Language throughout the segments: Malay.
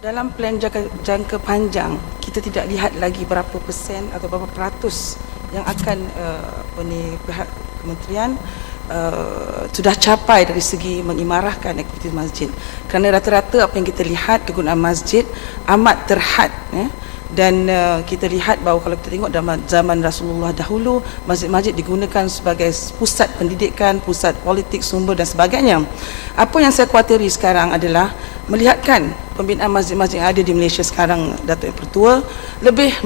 Dalam plan jangka panjang, kita tidak lihat lagi berapa persen atau berapa peratus yang akan pihak kementerian sudah capai dari segi mengimarahkan aktiviti masjid. Kerana rata-rata apa yang kita lihat kegunaan masjid amat terhad, dan kita lihat bahawa kalau kita tengok dalam zaman Rasulullah dahulu, masjid-masjid digunakan sebagai pusat pendidikan, pusat politik, sumber dan sebagainya. Apa yang saya khawatiri sekarang adalah melihatkan pembinaan masjid-masjid yang ada di Malaysia sekarang, Datuk Yang Pertua, lebih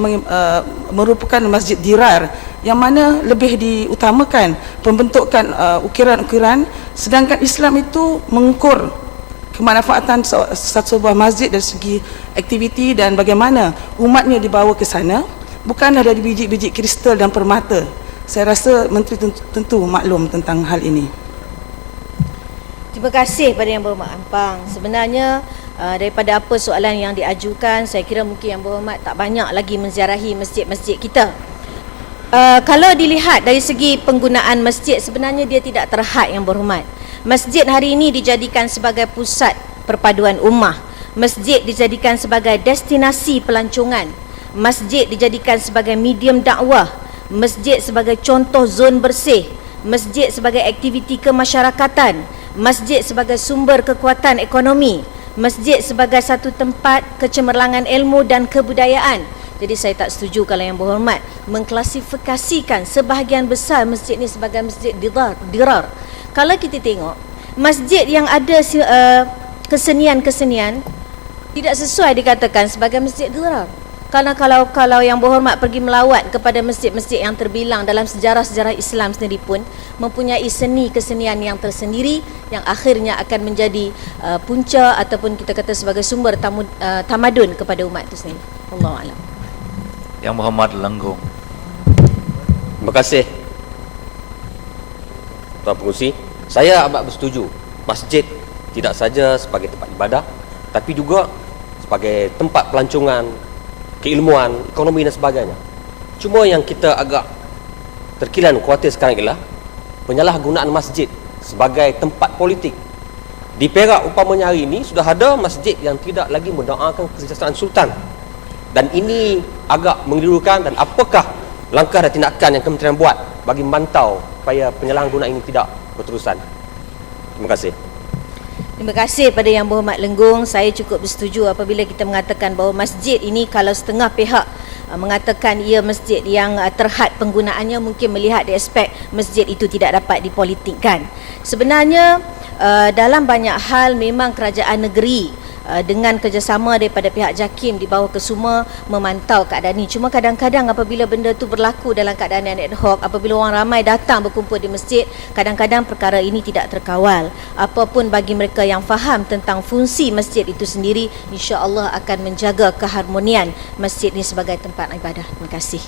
merupakan masjid dirar yang mana lebih diutamakan pembentukan ukiran-ukiran, sedangkan Islam itu mengukur kemanfaatan satu sebuah masjid dari segi aktiviti dan bagaimana umatnya dibawa ke sana, bukanlah dari biji-biji kristal dan permata. Saya rasa Menteri tentu maklum tentang hal ini. Terima kasih pada Yang Berhormat Ampang. Sebenarnya daripada apa soalan yang diajukan, saya kira mungkin Yang Berhormat tak banyak lagi menziarahi masjid-masjid kita. Kalau dilihat dari segi penggunaan masjid, sebenarnya dia tidak terhad, Yang Berhormat. Masjid hari ini dijadikan sebagai pusat perpaduan ummah. Masjid dijadikan sebagai destinasi pelancongan. Masjid dijadikan sebagai medium dakwah. Masjid sebagai contoh zon bersih. Masjid sebagai aktiviti kemasyarakatan. Masjid sebagai sumber kekuatan ekonomi. Masjid sebagai satu tempat kecemerlangan ilmu dan kebudayaan. Jadi saya tak setuju kalau Yang Berhormat mengklasifikasikan sebahagian besar masjid ini sebagai masjid dirar. Kalau kita tengok, masjid yang ada kesenian-kesenian tidak sesuai dikatakan sebagai masjid dirar. Karena kalau Yang Berhormat pergi melawat kepada masjid-masjid yang terbilang dalam sejarah-sejarah Islam sendiri pun mempunyai seni kesenian yang tersendiri yang akhirnya akan menjadi punca ataupun kita kata sebagai sumber tamadun kepada umat itu sendiri. Wallahu a'lam. Yang Berhormat Lenggong. Terima kasih Tuan Pengerusi. Saya amat bersetuju masjid tidak saja sebagai tempat ibadah, tapi juga sebagai tempat pelancongan, keilmuan, ekonomi dan sebagainya. Cuma yang kita agak terkilan khawatir sekarang ialah penyalahgunaan masjid sebagai tempat politik. Di Perak umpamanya hari ini sudah ada masjid yang tidak lagi mendoakan kesejahteraan sultan. Dan ini agak mengelirukan, dan apakah langkah dan tindakan yang kementerian buat bagi memantau supaya penyalahgunaan ini tidak berterusan? Terima kasih. Terima kasih pada Yang Berhormat Lenggong. Saya cukup bersetuju apabila kita mengatakan bahawa masjid ini kalau setengah pihak mengatakan ia masjid yang terhad penggunaannya, mungkin melihat di aspek masjid itu tidak dapat dipolitikkan. Sebenarnya dalam banyak hal memang kerajaan negeri dengan kerjasama daripada pihak JAKIM di bawah Kesuma memantau keadaan ini. Cuma kadang-kadang apabila benda itu berlaku dalam keadaan yang ad hoc, apabila orang ramai datang berkumpul di masjid, kadang-kadang perkara ini tidak terkawal. Apapun bagi mereka yang faham tentang fungsi masjid itu sendiri, insya-Allah akan menjaga keharmonian masjid ini sebagai tempat ibadah. Terima kasih.